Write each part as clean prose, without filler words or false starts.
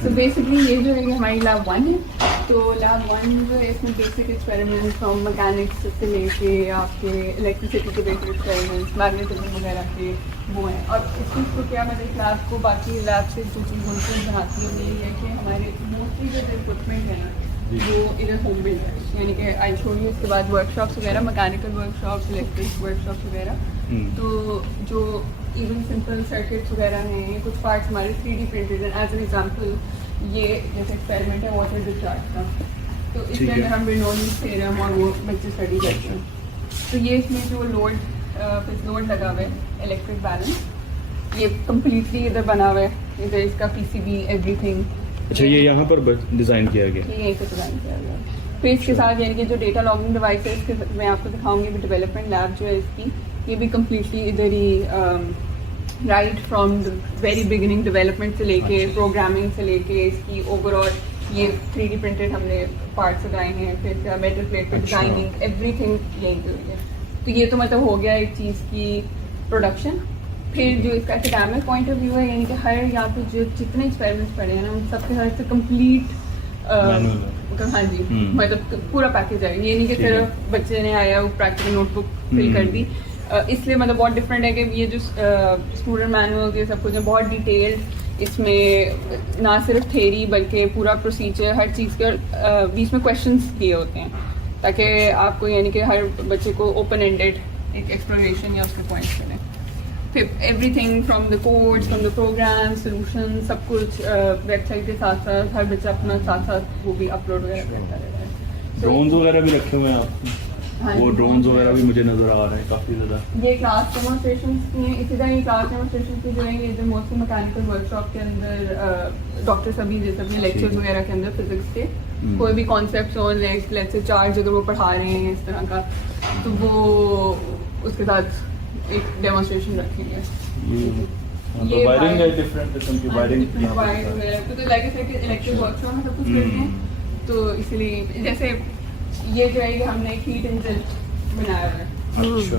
So basically ये जो है ये हमारी लैब 1 है। तो लैब 1 जो है इसमें बेसिक एक्सपेरिमेंट्स फ्रॉम मैकेनिक्स से लेके आपके इलेक्ट्रिसिटी के बेसिक एक्सपेरिमेंट्स, मैग्नेटिज्म वगैरह के वो हैं। और इस चीज़ को क्या मतलब इस लैब को बाकी लैब से जो चीज़ होती बनाती है वो ये है कि हमारे मोस्टली जो इक्विपमेंट है ना वो इधर होम बिल्ड है, यानी कि आई शो यू। इसके बाद वर्कशॉप्स वगैरह, मैकेनिकल वर्कशॉप्स, इलेक्ट्रिक वर्कशॉप्स वगैरह। तो जो इवन सिंपल सर्किट्स वगैरह हैं, कुछ पार्ट्स हमारे 3D प्रिंटेड हैं। एज एन एग्जांपल ये जैसे एक्सपेरिमेंट है वाटर डिस्चार्ज का, तो इसमें अगर हम बेनोलिस थ्योरम और वो बच्चे स्टडी करते हैं तो ये इसमें जो लोड लगा हुआ है इलेक्ट्रिक बैलेंस, ये कम्प्लीटली इधर बना हुआ है। इधर इसका पीसीबी एवरीथिंग। अच्छा, ये यहाँ पर डिज़ाइन किया गया, ये यहीं पर डिज़ाइन किया गया। फिर इसके साथ यानी कि जो डेटा लॉगिंग डिवाइस है इसके मैं आपको दिखाऊंगी। डेवलपमेंट लैब जो है इसकी ये भी कम्प्लीटली इधर ही right from the very beginning development से लेके प्रोग्रामिंग से लेके इसकी ओवरऑल ये 3D प्रिंटेड हमने पार्ट्स लगाए हैं। फिर मेटल प्लेट पे डिजाइनिंग एवरीथिंग यहीं पे हुई है। तो ये तो मतलब हो गया एक चीज़ की प्रोडक्शन। फिर जो इसका एकेडमिक पॉइंट ऑफ व्यू है, यानी कि हर यहाँ पे जो जितने एक्सपेरिमेंट्स पड़े हैं ना उन सबके हर से कंप्लीट हाँ जी मतलब पूरा पैकेज है। ये नहीं कि सिर्फ बच्चे ने आया वो प्रैक्टिकल नोटबुक फिल कर दी। इसलिए मतलब बहुत डिफरेंट है कि ये जो स्टूडेंट मैनुअल ये सब कुछ है बहुत डिटेल्ड। इसमें ना सिर्फ थ्योरी बल्कि पूरा प्रोसीजर हर चीज़ के बीच में क्वेश्चंस किए होते हैं ताकि आपको यानी कि हर बच्चे को ओपन एंडेड एक एक्सप्लोरेशन या उसके पॉइंट्स मिले। फिर everything from the codes, from the program, solution, सब कुछ वेबसाइट के साथ साथ हर बच्चा अपना साथ साथ वो भी अपलोड वगैरह करता रहता है। ड्रोन्स वगैरह भी रखे हुए हैं आपने? हाँ, वो ड्रोन्स वगैरह भी मुझे नज़र आ रहे हैं काफ़ी ज़्यादा। ये क्लास डेमोन्स्ट्रेशन की इसी तरह ये क्लास डेमोन्स्ट्रेशन की जो है ये जो मोस्टली मैकेनिकल वर्कशॉप के अंदर डॉक्टर सभी जैसे अपने लेक्चर्स वगैरह के अंदर फिजिक्स के कोई भी कॉन्सेप्ट हो, लेट्स से चार्ज अगर वो पढ़ा रहे हैं इस तरह का तो वो उसके साथ एक डेमोन्स्ट्रेशन रखेंगे। ये वायरिंग है डिफरेंट किस्म की वायरिंग वगैरह तो लाइक ऐसे कि इलेक्ट्रिक वर्कशॉप में सब कुछ करते हैं। तो इसलिए जैसे ये जो है ये हमने एक हीट इंजन बनाया हुआ है। अच्छा,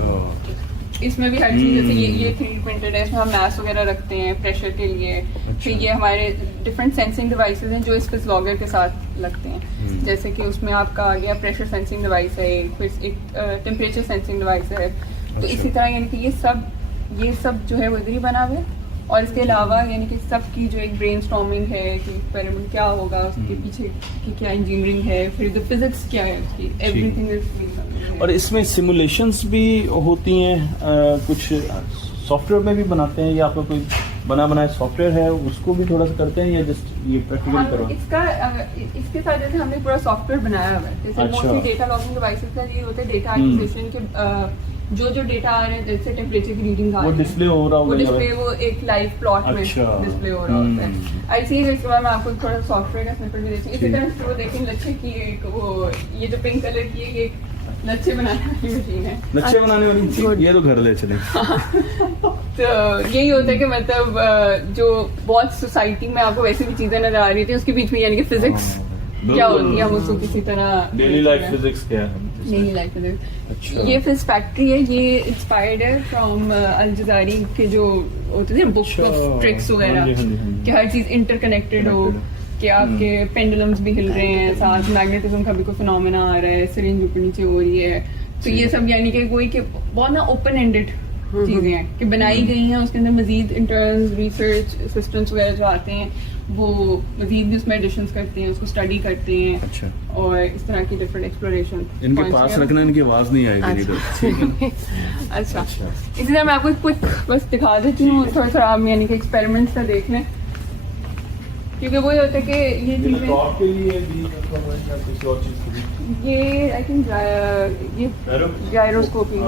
इसमें भी हर चीज़ जैसे ये 3D प्रिंटेड है, इसमें हम मैस वगैरह रखते हैं प्रेशर के लिए। फिर ये हमारे डिफरेंट सेंसिंग डिवाइसेस हैं जो इस फिज़लॉगर के साथ लगते हैं। जैसे कि उसमें आपका आ गया प्रेशर सेंसिंग डिवाइस है, फिर एक टेम्परेचर सेंसिंग डिवाइस है। तो इसी तरह यानी कि ये सब जो है वो इधर ही बना हुआ है। और इसके अलावा यानी कि सबकी जो एक ब्रेनस्टॉर्मिंग है कि एक्सपेरिमेंट क्या होगा, उसके पीछे की क्या इंजीनियरिंग है, फिर द फिजिक्स क्या है उसकी, एवरीथिंग इज। और इसमें सिमुलेशंस भी होती हैं, कुछ सॉफ्टवेयर में भी बनाते हैं या आपका कोई बना बनाया सॉफ्टवेयर है उसको भी थोड़ा सा करते हैं या जस्ट ये प्रैक्टिकल करो? इसके साथ जैसे हमने पूरा सॉफ्टवेयर बनाया हुआ है। जैसे मोस्टली डेटा लॉगिंग डिवाइसेस का ये होता है डेटा एक्विजिशन के जो डेटा आ रहे हैं जैसे टेम्परेचर की रीडिंग आ रही है वो डिस्प्ले हो रहा होगा, वो डिस्प्ले वो एक लाइव प्लॉट में डिस्प्ले हो रहा होता है। आई सी इसके बाद मैं आपको थोड़ा सॉफ्टवेयर का स्निपेट भी देती हूँ। इसी तरह से वो देखें लच्छे की एक वो ये जो पिंक कलर की है ये लच्छे बनाने वाली मशीन है। लच्छे बनाने वाली ये तो घर ले चले। तो यही होता है कि मतलब जो बहुत सोसाइटी में आपको वैसे भी चीजें नजर आ रही थी उसके बीच में यानी कि फिजिक्स क्या होती है हम उसको किसी तरह डेली लाइफ फिजिक्स क्या है? Daily life physics. अच्छा। ये फिज फैक्ट्री है, ये इंस्पायर्ड है फ्रॉम अल जज़ारी के जो होते थे बुक ऑफ ट्रिक्स वगैरह कि हर चीज इंटरकनेक्टेड हो कि आपके पेंडुलम्स भी हिल रहे हैं, साथ मैग्नेटिज्म का भी कोई फिनोमेना आ रहा है, सिरिंज ऊपर नीचे हो रही है। तो ये सब यानी कि कोई के बहुत ना ओपन एंडेड चीजें हैं कि बनाई गई हैं। उसके अंदर मजीद इंटर्न्स रिसर्च असिस्टेंट्स वगैरह जो आते हैं वो मजीद भी उसमें एडिशंस करते हैं, उसको स्टडी करते हैं। अच्छा। और इस तरह की डिफरेंट एक्सप्लोरेशन इनके पास रखना, इनकी आवाज नहीं आएगी इधर। अच्छा, इसी तरह मैं आपको क्विक बस दिखा देती हूँ थोड़ा सा आप यानी कि एक्सपेरिमेंट्स का देख लें क्योंकि वही होता है कि ये चीजें ये आई थिंक ये गायरोस्कोपी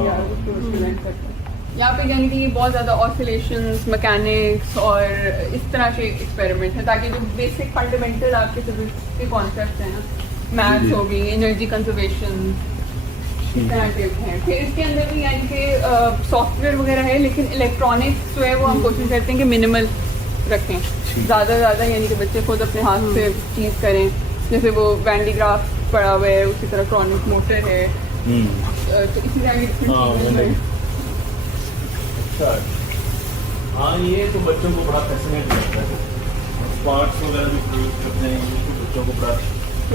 यहाँ पे यानी कि ये बहुत ज़्यादा ऑसिलेशंस, मैकेनिक्स और इस तरह के एक्सपेरिमेंट हैं ताकि जो बेसिक फंडामेंटल आपके फिजिक्स के कॉन्सेप्ट हैं ना, मैथ्स हो गई, एनर्जी कंजर्वेशन, इस तरह के हैं। फिर इसके अंदर भी यानी कि सॉफ्टवेयर वगैरह है लेकिन इलेक्ट्रॉनिक्स जो है वो हम कोशिश करते हैं कि मिनिमल रखें, ज़्यादा यानी कि बच्चे खुद अपने हाथ से चीज़ करें। जैसे वो वैंडी ग्राफ पड़ा हुआ है, उसी तरह क्रॉनिक मोटर है, तो इसी तरह की हाँ, ये तो बच्चों को बड़ा फैसिनेट लगता है। पार्ट्स वगैरह भी प्रयोग करते हैं जिसको बच्चों को बड़ा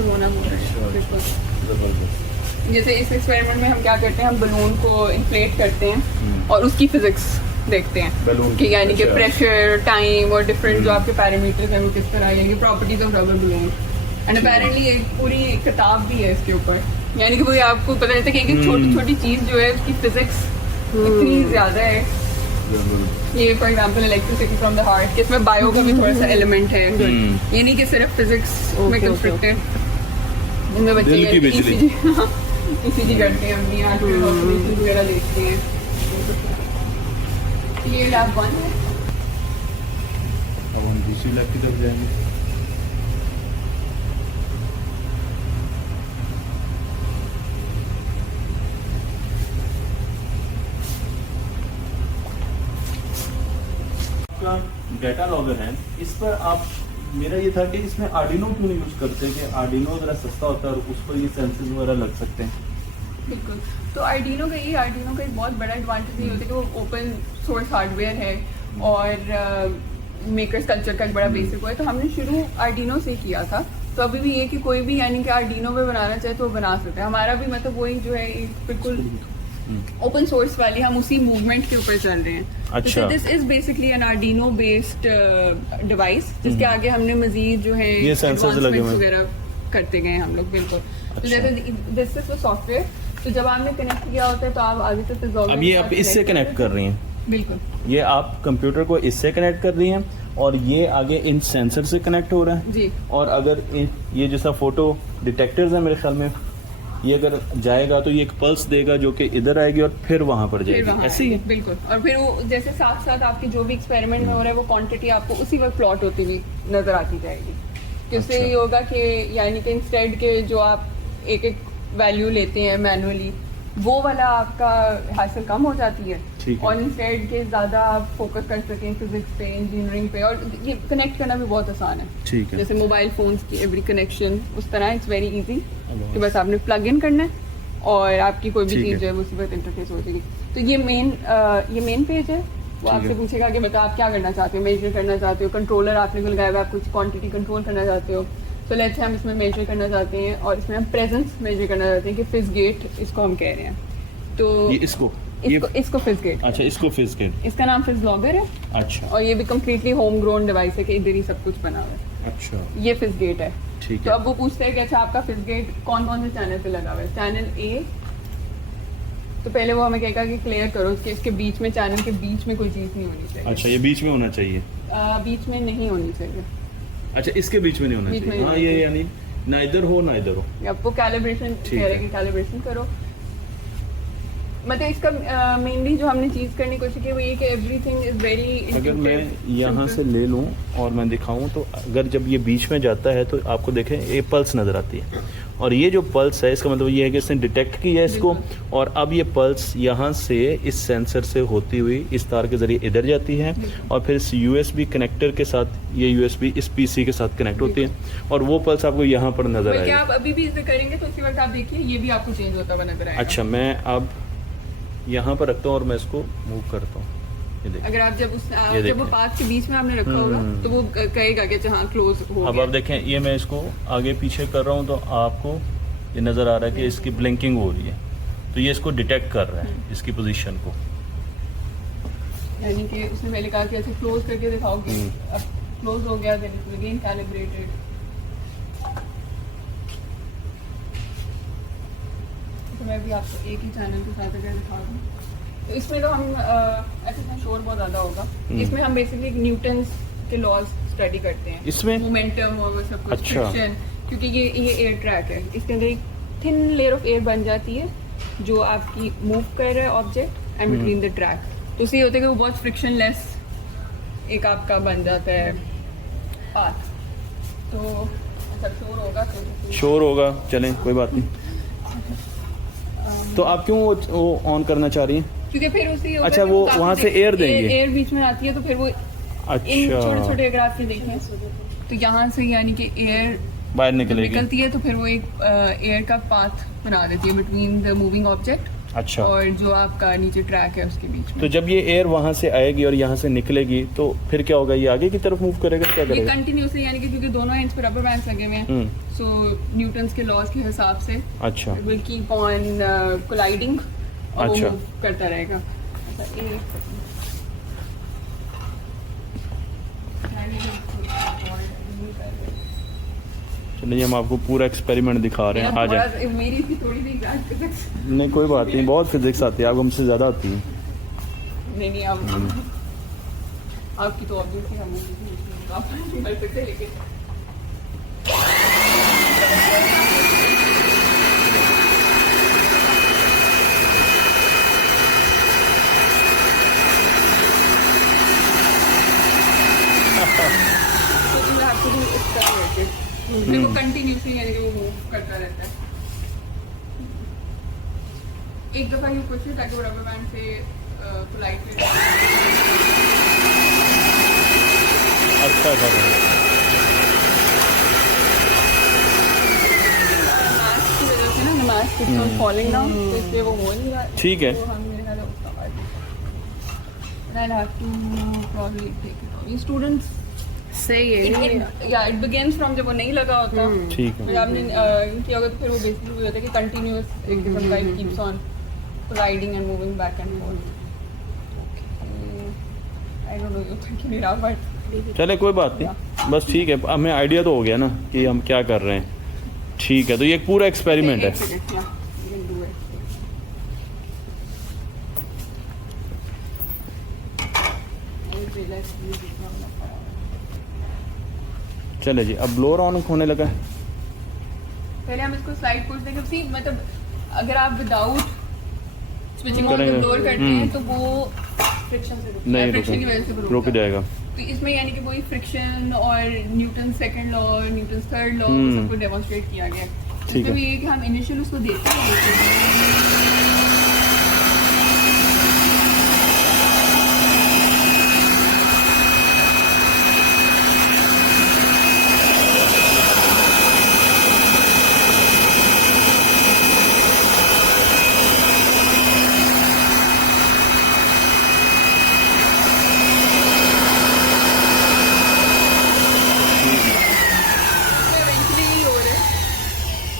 होना बिल्कुल। जबरदस्त। जैसे इस एक्सपेरिमेंट में हम क्या करते हैं, हम बलून को इन्फ्लेट करते हैं और उसकी फिजिक्स देखते हैं बलून कि यानी कि अच्छा। प्रेशर, टाइम और डिफरेंट जो आपके पैरामीटर्स हैं वो किस तरह, यानी कि properties of rubber balloon. And apparently एक पूरी किताब भी है इसके ऊपर, यानी कि वो आपको पता चलता है कि एक छोटी छोटी चीज़ जो है उसकी फिजिक्स इतनी ज़्यादा है। ये for example electricity from the heart, कि इसमें बायो का भी थोड़ा सा एलिमेंट है, ये नहीं कि सिर्फ फिजिक्स में कंस्ट्रक्टेड। इनमें बच्चे दिल की बिजली। ECG करते हैं, अपनी आर्टरी ऑपरेशन वगैरह देखते हैं। ये लैब 1 है। अब हम दूसरी लैब की तरफ जाएंगे। डेटा लॉगर है, इस पर आप, मेरा ये था कि इसमें आर्डिनो क्यों नहीं यूज करते, कि आर्डिनो ज़रा सस्ता होता है और उस पर ये सेंसर्स वगैरह लग सकते हैं। बिल्कुल, तो आर्डिनो का एक बहुत बड़ा एडवांटेज ये होता है कि वो ओपन सोर्स हार्डवेयर है और मेकर्स कल्चर का एक बड़ा बेसिक हुआ है। तो हमने शुरू आर्डिनो से किया था, तो अभी भी ये कि कोई भी यानी कि आर्डिनो पे बनाना चाहे तो वो बना सकते हैं। हमारा भी मतलब वही जो है बिल्कुल ओपन सोर्स वाली, हम उसी मूवमेंट के ऊपर चल रहे हैं। अच्छा। This is basically an Arduino based device, जिसके आगे हमने मजीद जो है ये सेंसर्स लगे हुए हैं वगैरह करते गए हम लोग। बिल्कुल, तो अच्छा। जैसे दिस इज सॉफ्टवेयर, तो जब आपने कनेक्ट किया होता है तो आप आगे तक अब ये आप इससे कनेक्ट कर रही हैं, बिल्कुल ये आप कंप्यूटर को इससे कनेक्ट कर रही हैं और ये आगे इन सेंसर से कनेक्ट हो रहा है जी। और अगर ये जैसा फोटो डिटेक्टर्स है मेरे ख्याल में, ये अगर जाएगा तो ये एक पल्स देगा जो कि इधर आएगी और फिर वहां पर जाएगी, ऐसे ही है। बिल्कुल, और फिर वो जैसे साथ साथ आपकी जो भी एक्सपेरिमेंट में हो रहा है वो क्वांटिटी आपको उसी वक्त प्लॉट होती हुई नजर आती जाएगी। कि उससे ये होगा कि यानी कि इंस्टेड के जो आप एक एक वैल्यू लेते हैं मैनुअली, वो वाला आपका हासिल कम हो जाती है और इंस्टेड के ज़्यादा आप फोकस कर सकें फिजिक्स पे, इंजीनियरिंग पे। और ये कनेक्ट करना भी बहुत आसान है, ठीक है। जैसे मोबाइल फोन्स की एवरी कनेक्शन उस तरह इट्स वेरी इजी कि बस आपने प्लग इन करना है और आपकी कोई भी चीज़ जो है वो उसी वक्त इंटरफेस हो जाएगी। तो ये मेन पेज है, वो आपसे पूछेगा कि बता आप क्या करना चाहते हो, मेजर करना चाहते हो, कंट्रोलर आपने को लगाया हुआ, आप कुछ क्वांटिटी कंट्रोल करना चाहते हो। तो लेट्स से हम इसमें मेजर करना चाहते हैं और इसमें हम प्रेजेंस मेजर करना चाहते हैं कि फिज गेट इसको हम कह रहे हैं। तो ये इसको फिज गेट, अच्छा, इसको फिज गेट, इसका नाम फिज लॉगर है। अच्छा, और ये भी कम्प्लीटली होम ग्रोन डिवाइस है कि इधर ही सब कुछ बना हुआ है। अच्छा, ये फिज गेट है। ठीक तो है। अब वो पूछते हैं कि अच्छा आपका फिज गेट कौन कौन से चैनल पे लगा हुआ है। चैनल ए, तो पहले वो हमें कहेगा कि क्लियर करो कि इसके बीच में, चैनल के बीच में कोई चीज़ नहीं होनी चाहिए। अच्छा, ये बीच में होना चाहिए, बीच में नहीं होनी चाहिए। अच्छा, इसके बीच में नहीं होना बीच में चाहिए। नहीं हाँ, होना ये यानी ना इधर हो ना इधर हो। आपको कैलिब्रेशन कह रहे हैं कि कैलिब्रेशन करो। मतलब इसका मेनली जो हमने चीज़ करने की कोशिश की वो ये कि एवरीथिंग इज वेरी, अगर मैं यहाँ से ले लूँ और मैं दिखाऊँ तो अगर जब ये बीच में जाता है तो आपको देखें ये पल्स नज़र आती है और ये जो पल्स है इसका मतलब ये है कि इसने डिटेक्ट किया इसको और अब ये पल्स यहाँ से इस सेंसर से होती हुई इस तार के ज़रिए इधर जाती है और फिर इस USB कनेक्टर के साथ ये USB इस PC के साथ कनेक्ट होती है और वो पल्स आपको यहाँ पर नज़र आएगी। आप अभी भी इसे करेंगे तो उसी वक्त आप देखिए ये भी आपको चेंज होता हुआ नजर आएगा। अच्छा, मैं अब यहाँ पर रखता हूँ और मैं इसको मूव करता हूँ, ये देखिए। अगर आप जब वो पाथ के बीच में आपने रखा होगा तो वो कहेगा कि हाँ क्लोज हो गया। अब आप देखें ये मैं इसको आगे पीछे कर रहा हूँ तो आपको ये नज़र आ रहा है कि इसकी ब्लिंकिंग हो रही है, तो ये इसको डिटेक्ट कर रहा है इसकी पोजीशन को। यानी कि उसने पहले कहा कि ऐसे क्लोज करके दिखाओ कि अब क्लोज हो गया, देन इट विल अगेन कैलिब्रेटेड। तो मैं भी आपको एक ही चैनल के साथ अगर दिखा दूँ तो इसमें तो हम ऐसे इसमें शोर बहुत ज़्यादा होगा। इसमें हम बेसिकली न्यूटन्स के लॉज स्टडी करते हैं, इसमें मोमेंटम और वो सब कुछ, अच्छा। फ्रिक्शन, क्योंकि ये एयर ट्रैक है, इसके अंदर एक थिन लेयर ऑफ एयर बन जाती है जो आपकी मूव कर रहा है object and between the track. तो उससे ये होता है कि वो बहुत फ्रिक्शनलेस एक आपका बन जाता है पाथ। तो अच्छा शोर होगा तो शोर होगा, चलें कोई बात नहीं। तो आप क्यों वो ऑन करना चाह रही हैं? क्योंकि फिर उसी अच्छा, वो वहाँ से एयर देंगे, एयर बीच में आती है तो फिर वो इन छोटे छोटे अगर आप ये देखें तो यहाँ से यानी कि एयर बाहर निकलेगी, निकलती है तो फिर वो एक एयर का पाथ बना देती है बिटवीन द मूविंग ऑब्जेक्ट अच्छा। और जो आपका नीचे ट्रैक है उसके बीच में। तो जब ये एयर वहाँ से आएगी और यहाँ से निकलेगी तो फिर क्या होगा, ये आगे की तरफ मूव करेगा, क्या ये करेगा? कंटिन्यूसली यानी कि क्योंकि दोनों एंड्स पे रबर बैंड्स लगे हुए हैं, सो न्यूटन्स के लॉज के हिसाब से अच्छा। It will keep on colliding और वो अच्छा। move करता रहेगा। चलिए हम आपको पूरा एक्सपेरिमेंट दिखा रहे हैं, आ जाए। मेरी भी थोड़ी सी एग्जैक्ट फिजिक्स नहीं कोई बात नहीं, बहुत फिजिक्स आती है, आपको हमसे ज़्यादा आती है। नहीं आपकी तो ऑब्वियसली हम आप नहीं कर सकते, लेकिन देखो कंटिन्यूसली यानी कि वो मूव करता रहता है। एक दफा ये पूछिए ताकि वो रबर बैंड से कोलाइड कर अच्छा था। मास की वजह से ना मास किप्स ऑन फॉलिंग डाउन, तो इसलिए वो हो नहीं रहा। ठीक है। तो हम मेरे ख्याल है उसका part I'll have to probably take it off. ये स्टूडेंट्स सही है। या इट बिगिंस फ्रॉम जब वो नहीं लगा होता, ठीक है। फिर आपने किया होगा तो फिर वो बेसिकली हो जाता है कि कंटिन्यूअस एक किस्म का it keeps on colliding and moving back and fourth. I don't know you thinking it out but चले कोई बात नहीं, बस ठीक है, हमें आइडिया तो हो गया ना कि हम क्या कर रहे हैं। ठीक है, तो ये एक पूरा एक्सपेरिमेंट है। चले जी, अब ब्लोअर ऑन होने लगा है। पहले हम इसको स्लाइड पुश देंगे। सी मतलब अगर आप विदाउट स्विचिंग ऑन करेंगे। ब्लोअर करते हैं तो वो फ्रिक्शन से नहीं फ्रिक्शन की वजह से वो रुक जाएगा। तो इसमें यानी कि वही फ्रिक्शन और न्यूटन सेकंड लॉ और न्यूटन थर्ड लॉ सबको डेमोंस्ट्रेट किया गया। ठीक इसमें है। भी ये कि हम इनिशियल उसको देते हैं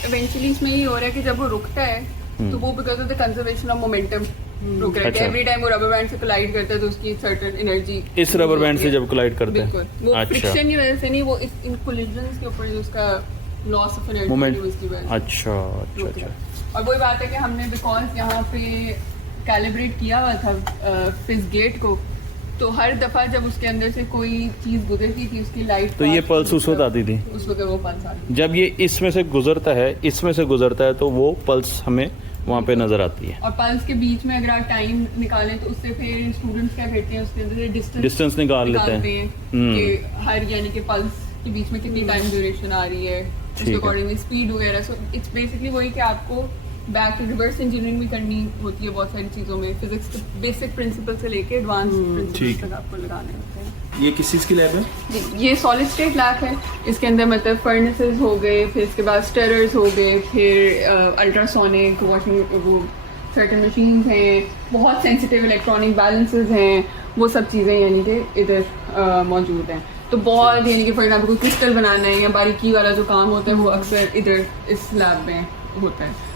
इवेंचुअली इसमें ये हो रहा है कि जब वो रुकता है तो वो because of the conservation of momentum रुक रहा है। अच्छा। एवरी टाइम वो रबर बैंड से कोलाइड करता है तो उसकी सर्टेन एनर्जी इस रबर बैंड से जब कोलाइड करते बिल्कुल हैं। वो अच्छा फ्रिक्शन की वजह से नहीं, वो इस इन कोलिजन्स के ऊपर जो उसका लॉस ऑफ एनर्जी मोमेंट। है उसकी वजह से अच्छा अच्छा रुक रहा अच्छा। है। और वही बात है कि हमने बिकॉज यहाँ पे कैलिब्रेट किया हुआ था फिस गेट को, तो हर दफा जब उसके अंदर से कोई चीज गुजरती थी उसकी लाइट तो ये पल्स उस वक्त आती थी। उस वक्त वो पल्स आती जब ये इसमें से गुजरता है, इसमें से गुजरता है, तो वो पल्स हमें वहाँ पे नजर आती है। और पल्स के बीच में अगर आप टाइम निकालें तो उससे फिर स्टूडेंट्स क्या करते हैं उसके अंदर से डिस्टेंस निकाल लेते हैं। कि हर यानी कि पल्स के बीच में कितनी टाइम ड्यूरेशन आ रही है, उसके है। अकॉर्डिंगली स्पीड वगैरह। सो इट्स बेसिकली वही कि आपको बैक टू रिवर्स इंजीनियरिंग भी करनी होती है बहुत सारी चीज़ों में, फिजिक्स के बेसिक प्रिंसिपल से लेके एडवांस प्रिंसिपल ठीक तक आपको लगाने होते हैं। ये किस चीज़ की लैब है? जी, ये सॉलिड स्टेट लैब है। इसके अंदर मतलब फर्नेसेस हो गए, फिर इसके बाद स्टरर्स हो गए, फिर अल्ट्रासोनिक वॉशिंग वो सर्टन मशीन्स हैं, बहुत सेंसिटिव इलेक्ट्रॉनिक बैलेंसेस हैं, वो सब चीज़ें यानी कि इधर मौजूद हैं। तो बहुत यानी कि फॉर एग्जाम्पल कोई क्रिस्टल बनाना है या बारीकी वाला जो काम होता है वो अक्सर इधर इस लैब में होता है।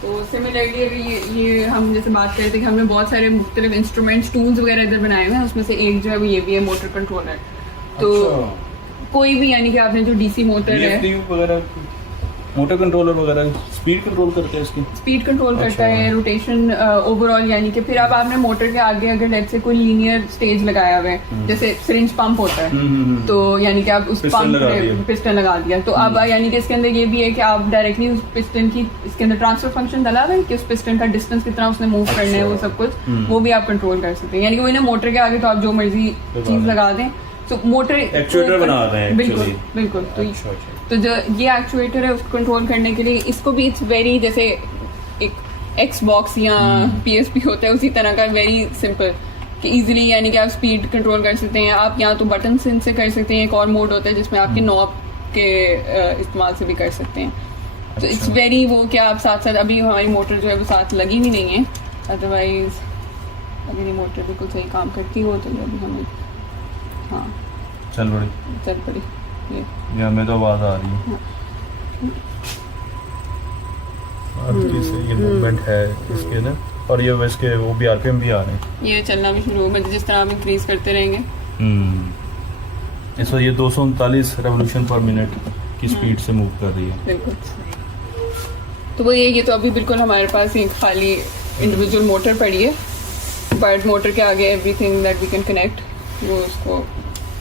तो सिमिलरली अगर ये हम जैसे बात कर रहे थे कि हमने बहुत सारे मुख्तलिफ इंस्ट्रूमेंट्स टूल्स वगैरह इधर बनाए हुए हैं, उसमें से एक जो है वो ये भी है मोटर कंट्रोलर। तो कोई भी यानी कि आपने जो डीसी मोटर है, मोटर कंट्रोलर वगैरह स्पीड कंट्रोल करते हैं इसकी, स्पीड कंट्रोल करता है, रोटेशन ओवरऑल यानी कि फिर अब आपने मोटर के आगे अगर लेट से कोई लीनियर स्टेज लगाया हुआ है, जैसे सिरिंज पंप होता है, तो यानी कि आप उस पंप में पिस्टन लगा दिया, तो अब यानी कि इसके अंदर ये भी है कि आप डायरेक्टली उस पिस्टन की इसके अंदर ट्रांसफर फंक्शन डाला हुआ है कि उस पिस्टन का डिस्टेंस कितना उसने मूव करना है, वो सब कुछ वो भी आप कंट्रोल कर सकते हैं। यानी कि वही ना मोटर के आगे तो आप जो मर्जी चीज लगा दें, तो मोटर एक्चुएटर बना रहे हैं बिल्कुल बिल्कुल। तो जो ये एक्चुएटर है उसको कंट्रोल करने के लिए इसको भी इट्स वेरी जैसे एक एक्सबॉक्स या PSP होता है उसी तरह का, वेरी सिंपल कि इजीली यानी कि आप स्पीड कंट्रोल कर सकते हैं। आप या तो बटन से कर सकते हैं, एक और मोड होता है जिसमें आपके नॉब के इस्तेमाल से भी कर सकते हैं। तो इट्स वेरी वो कि आप साथ साथ, अभी हमारी मोटर जो है वो साथ लगी भी नहीं है, अदरवाइज अगर ये मोटर बिल्कुल सही काम करती हो तो अभी हमें हाँ चल पड़ी ये हमें तो आवाज़ आ रही है। ये मूवमेंट है इसके ना, और ये इसके वो भी आरपीएम भी आ रहे हैं, ये चलना भी शुरू होगा जिस तरह आप इंक्रीज करते रहेंगे। इस वक्त ये 239 रेवोल्यूशन पर मिनट की स्पीड से मूव कर रही है। बिल्कुल। तो वो ये तो अभी बिल्कुल हमारे पास एक खाली इंडिविजुअल मोटर पड़ी है, बट मोटर के आगे everything that we can connect वो उसको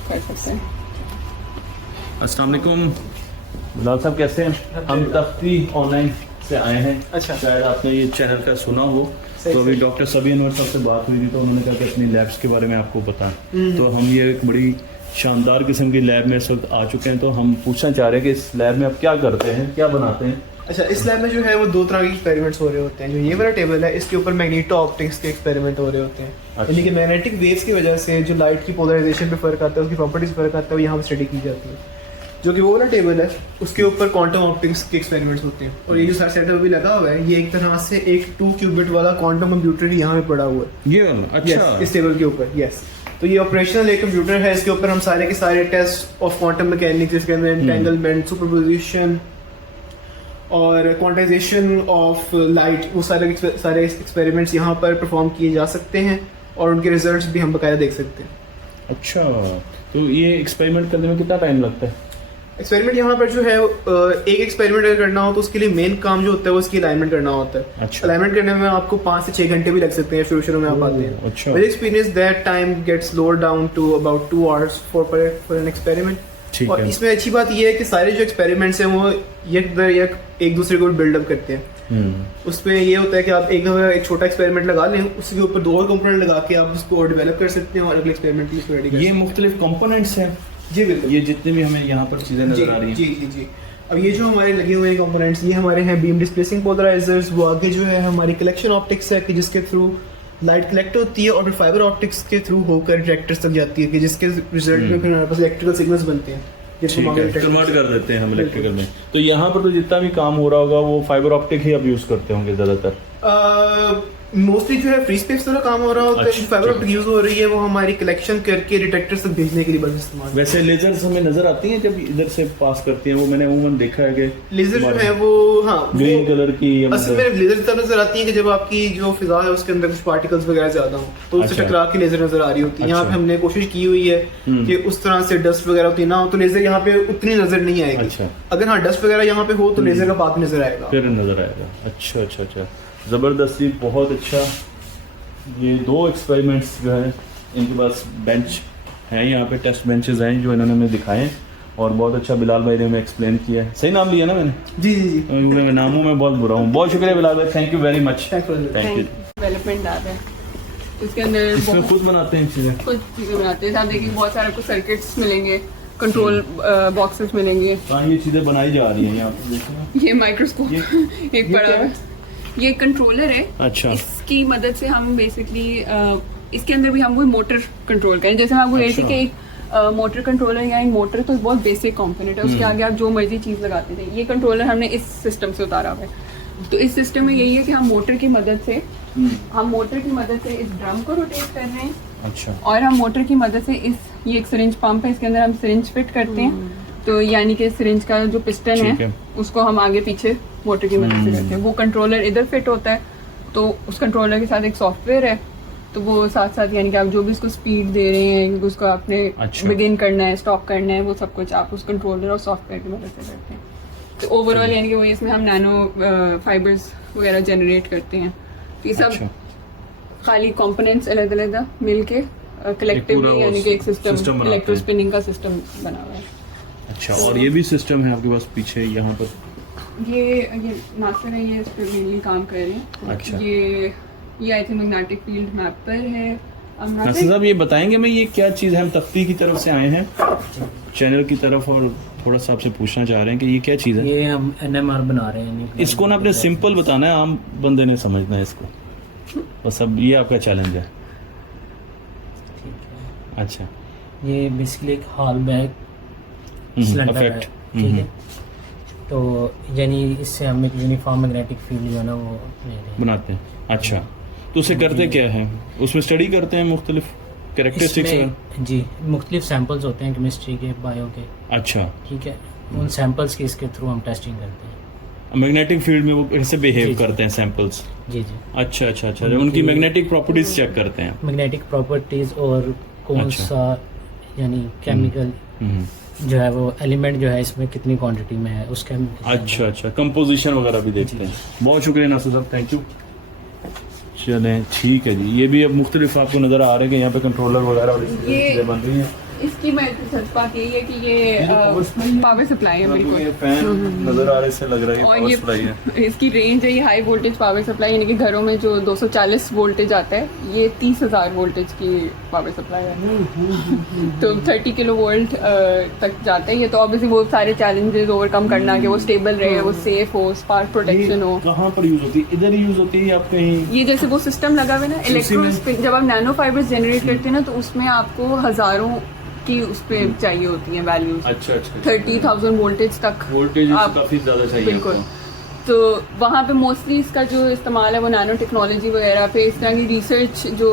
कर सकते हैं। अस्सलाम वालेकुम बिलाल साहब, कैसे हैं? हम तफ्ती ऑनलाइन से आए हैं। अच्छा। शायद आपने ये चैनल का सुना हो। तो अभी डॉक्टर सभी अनवर साहब से बात हुई थी तो उन्होंने कहा कि अपनी लैब्स के बारे में आपको बताएं। तो हम ये एक बड़ी शानदार किस्म की लैब में इस वक्त आ चुके हैं। तो हम पूछना चाह रहे हैं कि इस लैब में आप क्या करते हैं, क्या बनाते हैं? अच्छा, इस लैब में जो है वो 2 तरह के एक्सपेरिमेंट्स हो रहे होते हैं। जो ये वाला टेबल है इसके ऊपर मैग्नेटो ऑप्टिक्स के एक्सपेरिमेंट हो रहे होते हैं। अच्छा। यानी कि मैग्नेटिक वेव्स की वजह से जो लाइट की पोलराइजेशन पे फर्क आता है, उसकी प्रॉपर्टीज फर्क आता है, वो यहाँ पर स्टडी की जाती है। जो कि वो वाला टेबल है उसके ऊपर क्वांटम ऑप्टिक्स के एक्सपेरिमेंट्स होते हैं। और ये जो सारा सेटअप अभी लगा हुआ है ये एक तरह से एक 2 क्यूबिट वाला क्वांटम कंप्यूटर ही यहाँ पे पड़ा हुआ है। ये अच्छा। Yes, इस टेबल के ऊपर। यस, तो ये ऑपरेशनल एक कंप्यूटर है। इसके ऊपर हम सारे के सारे टेस्ट ऑफ क्वांटम मैकेनिक्स, जिसके अंदर एंटेंगलमेंट, सुपरपोजिशन और क्वांटाइजेशन ऑफ लाइट, वो सारे एक्सपेरिमेंट्स यहाँ पर परफॉर्म किए जा सकते हैं और उनके रिजल्ट्स भी हम बकायदा देख सकते हैं। अच्छा, तो ये एक्सपेरिमेंट करने में कितना टाइम लगता है? एक्सपेरिमेंट यहाँ पर जो है एक एक्सपेरिमेंट अगर करना हो तो उसके लिए मेन काम जो होता है वो उसकी अलाइनमेंट करना होता है। अच्छा। अलाइनमेंट करने में आपको 5 से 6 घंटे भी लग सकते हैं शुरू में आप आते हैं। अच्छा। मेरे experience that time gets lower down to about 2 hours for an experiment. ठीक और है। इसमें अच्छी बात यह है कि सारे जो एक्सपेरिमेंट्स हैं वो एक दूसरे को बिल्डअप करते हैं। उसमें ये होता है कि आप एक छोटा एक्सपेरिमेंट लगा लें, उसके ऊपर 2 और कंपोनेंट लगा के आप उसको डेवलप कर सकते हैं और अगले एक्सपेरिमेंट के लिए रेडी कर सकते ये मुख्तलिफ कंपोनेंट्स हैं। जी बिल्कुल। ये जितने भी हमें यहाँ पर चीज़ें नजर आ रही हैं। जी। अब ये जो हमारे लगे हुए हैं कंपोनेंट्स, ये हमारे हैं बीम डिस्प्लेसिंग पोलराइजर्स। वो आगे जो है हमारी कलेक्शन ऑप्टिक्स है कि जिसके थ्रू लाइट कलेक्ट होती है और फिर फाइबर ऑप्टिक्स के थ्रू होकर डिटेक्टर्स तक जाती है कि जिसके रिजल्ट में फिर हमारे पास इलेक्ट्रिकल सिग्नल्स बनते हैं जिसको हम आगे कन्वर्ट कर देते हैं हम इलेक्ट्रिकल में। तो यहाँ पर तो जितना भी काम हो रहा होगा वो फाइबर ऑप्टिक ही अब यूज करते होंगे ज्यादातर। मोस्टली जो है फ्री स्पेस वाला काम हो रहा होता है। अच्छा, फाइबर ऑप्टिक यूज हो रही है वो हमारी कलेक्शन करके डिटेक्टर्स तक भेजने के लिए बस इस्तेमाल। वैसे लेजर्स हमें नजर आती हैं जब इधर से पास करती हैं, वो मैंने अमूमन देखा है कि लेजर जो है वो ग्रीन कलर की असल में लेजर तब नजर आती है कि जब आपकी जो फिजा है उसके अंदर कुछ पार्टिकल्स वगैरह ज्यादा हो तो उससे अच्छा। टकरा के लेजर नजर आ रही होती है। यहाँ पे अच्छा। हमने कोशिश की हुई है कि उस तरह से डस्ट वगैरह होती ना हो तो लेजर यहाँ पे उतनी नजर नहीं आएगी। अच्छा। अगर हाँ डस्ट वगैरह यहाँ पे हो तो लेजर का पाथ नजर आएगा। फिर नजर आएगा। अच्छा, जबरदस्ती, बहुत अच्छा। ये 2 एक्सपेरिमेंट्स जो है इनके पास बेंच हैं, यहाँ पे टेस्ट बेंचेस हैं जो इन्होंने हमें दिखाए हैं और बहुत अच्छा बिलाल भाई ने हमें एक्सप्लेन किया है। सही नाम लिया ना मैंने? जी। मैं नामों में बहुत बुरा हूँ। बहुत शुक्रिया बिलाल भाई, thank you very much. Thanks for the- thank you. Development lab है, इसके अंदर इसमें बहुत खुद बनाते हैं चीज़ें? कुछ चीज़ें बनाते हैं। आप देखिए बहुत सारे आपको सर्किट्स मिलेंगे, कंट्रोल बॉक्सेस मिलेंगे। हाँ, ये चीज़ें बनाई जा रही हैं यहाँ पे, देखो ना। ये माइक्रोस्कोप एक बड़ा क्या है, ये कंट्रोलर है। अच्छा। इसकी मदद से हम बेसिकली इसके अंदर भी हम वो मोटर कंट्रोल करें। जैसे मैं आपको कह रही थी कि एक मोटर कंट्रोलर या एक मोटर तो बहुत बेसिक कंपोनेंट है, उसके आगे आप जो मर्जी चीज़ लगाते थे। ये कंट्रोलर हमने इस सिस्टम से उतारा हुआ है। तो इस सिस्टम में यही है कि हम मोटर की मदद से इस ड्रम को रोटेट कर रहे हैं। अच्छा। और हम मोटर की मदद से ये एक सिरिंज पंप है, इसके अंदर हम सिरिंज फिट करते हैं। तो यानी कि सिरिंज का जो पिस्टन है उसको हम आगे पीछे मोटर की मदद से करते हैं। वो कंट्रोलर इधर फिट होता है, तो उस कंट्रोलर के साथ एक सॉफ्टवेयर है, तो वो साथ साथ यानी कि आप जो भी उसको स्पीड दे रहे हैं, उसको आपने बिगिन करना है, स्टॉप करना है, वो सब कुछ आप उस कंट्रोलर और सॉफ्टवेयर की मदद से करते हैं। तो ओवरऑल यानी कि वो इसमें हम नैनो फाइबर्स वगैरह जनरेट करते हैं। तो ये सब खाली कंपोनेंट्स अलग अलग मिल के कलेक्टिवली यानी कि एक सिस्टम इलेक्ट्रो स्पिनिंग का सिस्टम बना हुआ है। अच्छा, और ये भी सिस्टम है आपके पास पीछे यहाँ पर? ये नासर है, ये इस पर मेनली काम कर रहे हैं। अच्छा। ये I think magnetic field mapper है। अब नासिर साहब ये बताएंगे मैं ये क्या चीज़ है? हम तफ्ती की तरफ से आए हैं चैनल की तरफ और थोड़ा सा आपसे पूछना चाह रहे हैं कि ये क्या चीज़ है? ये हम NMR बना रहे हैं। इसको ना अपने सिंपल बताना है, आम बंदे ने समझना है इसको, बस अब ये आपका चैलेंज है। ठीक है। अच्छा। ये बेसिकली एक हॉल बैग सिलेंडर है, इफेक्ट। ठीक है। तो यानी इससे हम एक यूनिफॉर्म मैग्नेटिक फील्ड जो है ना वो ले रहे हैं। बनाते हैं। अच्छा, तो उसे करते क्या है, उसमें स्टडी करते हैं मुख्तलिफ कैरेक्टरिस्टिक्स? इसमें जी मुख्तलिफ सैम्पल्स होते हैं केमिस्ट्री के, बायो के। अच्छा, ठीक है, उन सैम्पल्स की इसके थ्रू हम टेस्टिंग करते हैं। मैग्नेटिक फील्ड में वो कैसे बिहेव जी, जी। करते हैं सैंपल्स? जी जी, अच्छा अच्छा अच्छा, उनकी मैग्नेटिक प्रॉपर्टीज चेक करते हैं। मैग्नेटिक प्रॉपर्टीज और कौन अच्छा। सा यानी केमिकल हम्म। जो है वो एलिमेंट जो है इसमें कितनी क्वांटिटी में है उसके हम अच्छा अच्छा, कंपोजिशन वगैरह भी देखते हैं। बहुत शुक्रिया नासिर साहब, थैंक यू। चलें ठीक है जी, ये भी अब मुख्तलिफ आपको नज़र आ रहे हैं कि यहाँ पे कंट्रोलर वगैरह और इस ये- चीज़ें बन रही हैं। इसकी मैं सच बात यही है कि ये पावर सप्लाई है बिल्कुल। ये फैन नज़र आ रहा है, इससे लग रहा है और पावर ये सप्लाई है। इसकी रेंज है, ये हाई वोल्टेज पावर सप्लाई, यानी कि घरों में जो 240 वोल्टेज आता है, ये 30,000 वोल्टेज की पावर सप्लाई है। तो 30 किलो वोल्ट तक जाता है ये। तो ऑब्वियसली वो सारे चैलेंजेस ओवरकम करना कि वो स्टेबल रहे, वो सेफ हो, स्पार्क प्रोटेक्शन हो। कहाँ पर यूज़ होती है? इधर ही यूज़ होती है या आप कहीं? ये जैसे वो सिस्टम लगा हुआ है ना इलेक्ट्रो, जब आप नैनो फाइबर्स जनरेट करते हैं ना, तो उसमें आपको हज़ारों की उस पर चाहिए होती हैं वैल्यूज। अच्छा अच्छा, 30,000 वोल्टेज तक वोल्टेज आप- काफ़ी ज़्यादा चाहिए बिल्कुल। आपको। तो वहाँ पे मोस्टली इसका जो इस्तेमाल है वो नैनो टेक्नोलॉजी वगैरह पे, इस तरह की रिसर्च जो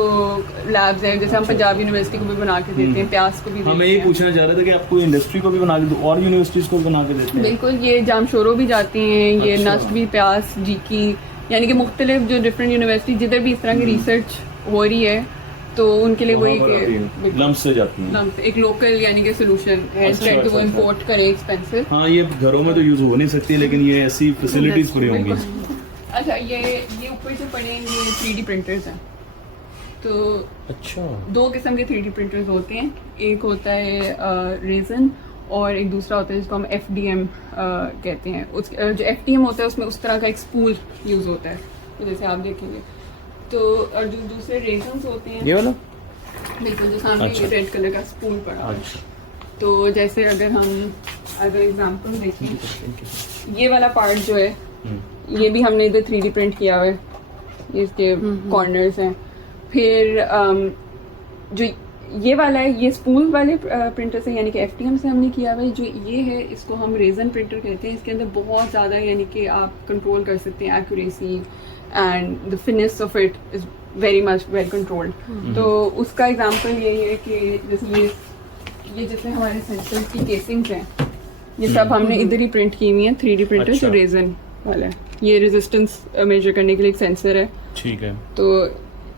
लैब्स हैं, जैसे हम पंजाब यूनिवर्सिटी को भी बना के देते हैं, प्यास को भी हाँ, मैं देते ये हैं। पूछना चाह रहा था कि आपको इंडस्ट्री को भी बना के दो और यूनिवर्सिटीज़ को भी बना के देते हैं? बिल्कुल, ये जामशोरो भी जाती हैं, ये अच्छा। नस्ट भी, प्यास, जीकी, यानी कि मुख्तलिफ जो डिफरेंट यूनिवर्सिटी जिधर भी इस तरह की रिसर्च हो रही है, तो उनके लिए वही बिल्कुल। लम्प से जाती हैं। लम्प से एक लोकल यानी कि सोल्यूशन है, अच्छा, इंस्टेड वो अच्छा, अच्छा। इंपोर्ट करें एक्सपेंसिव। हाँ, ये घरों में तो यूज़ हो नहीं सकती, लेकिन ये ऐसी फैसिलिटीज़ पूरी होंगी। बिल्कुल। अच्छा, ये ऊपर जो पड़े हैं ये 3D प्रिंटर्स हैं। तो अच्छा, 2 किस्म के 3D प्रिंटर्स होते हैं, एक होता है रेजन और एक दूसरा होता है जिसको हम FDM कहते हैं। जो FDM होता है उसमें उस तरह का एक स्पूल यूज़ होता है, तो जैसे आप देखेंगे। तो और जो दूसरे रेजन्स होते हैं, ये वाला? बिल्कुल जो सामने अच्छा। ये रेड कलर का स्पूल पड़ा हुआ है। अच्छा, तो जैसे अगर हम अगर एग्जांपल देखें, ये वाला पार्ट जो है ये भी हमने इधर 3D प्रिंट किया हुआ है, ये इसके कॉर्नर्स हैं। फिर जो ये वाला है, ये स्पूल वाले प्रिंटर से यानी कि FDM से हमने किया हुआ है। जो ये है इसको हम रेजन प्रिंटर कहते हैं। इसके अंदर बहुत ज़्यादा यानी कि आप कंट्रोल कर सकते हैं accuracy and the finish off it is very much well controlled. तो उसका एग्जांपल यही है कि जैसे ये जैसे हमारे सेंसर की केसिंग्स हैं, ये सब हमने इधर ही प्रिंट की हुई हैं 3D प्रिंटर अच्छा। जो रेजन वाला है। ये रेजिस्टेंस मेजर करने के लिए एक सेंसर है। ठीक है। तो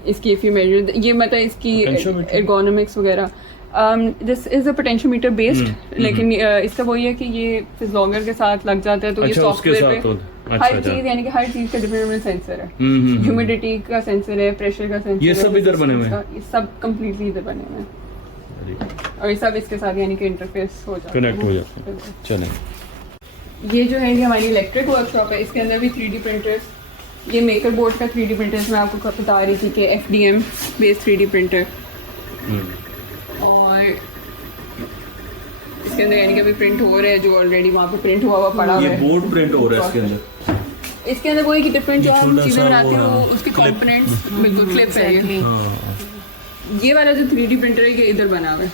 इसकी इफ यू मेजर ये मतलब इसकी Potentiometer? एर्गोनॉमिक्स वगैरह, this is a potentiometer based, लेकिन इसका वही है कि ये फिजलॉगर के साथ लग जाता है। तो ये अच्छा, उसके सॉफ्टवेयर साथ पे तो- अच्छा, हर अच्छा। चीज यानी कि हर चीज का डिफरेंट सेंसर है। हम्म। ह्यूमिडिटी का सेंसर है, प्रेशर का सेंसर ये है, सब इधर बने हुए हैं? resistance का, ये सब कंप्लीटली इधर बने हुए हैं और ये सब इसके साथ यानी कि इंटरफेस हो जाता है, कनेक्ट हो जाते हैं। चलें, ये जो है ये हमारी इलेक्ट्रिक वर्कशॉप है। इसके अंदर भी 3D प्रिंटर्स, ये मेकर बोर्ड का 3D प्रिंटर्स मैं आपको बता रही थी कि FDM बेस्ड 3D प्रिंटर। और इसके अंदर यानी कि अभी प्रिंट हो रहा है, जो ऑलरेडी वहाँ पे प्रिंट हुआ हुआ पड़ा हुआ ये है। बोर्ड प्रिंट हो रहा है इसके अंदर। इसके अंदर वही कि डिफरेंट जो ये हम छोटा चीज़ें सा बनाते हैं वो, वो हाँ, उसके clip। कंपोनेंट्स बिल्कुल क्लिप है ये। हाँ, ये वाला जो 3D प्रिंटर है ये इधर बना हुआ है।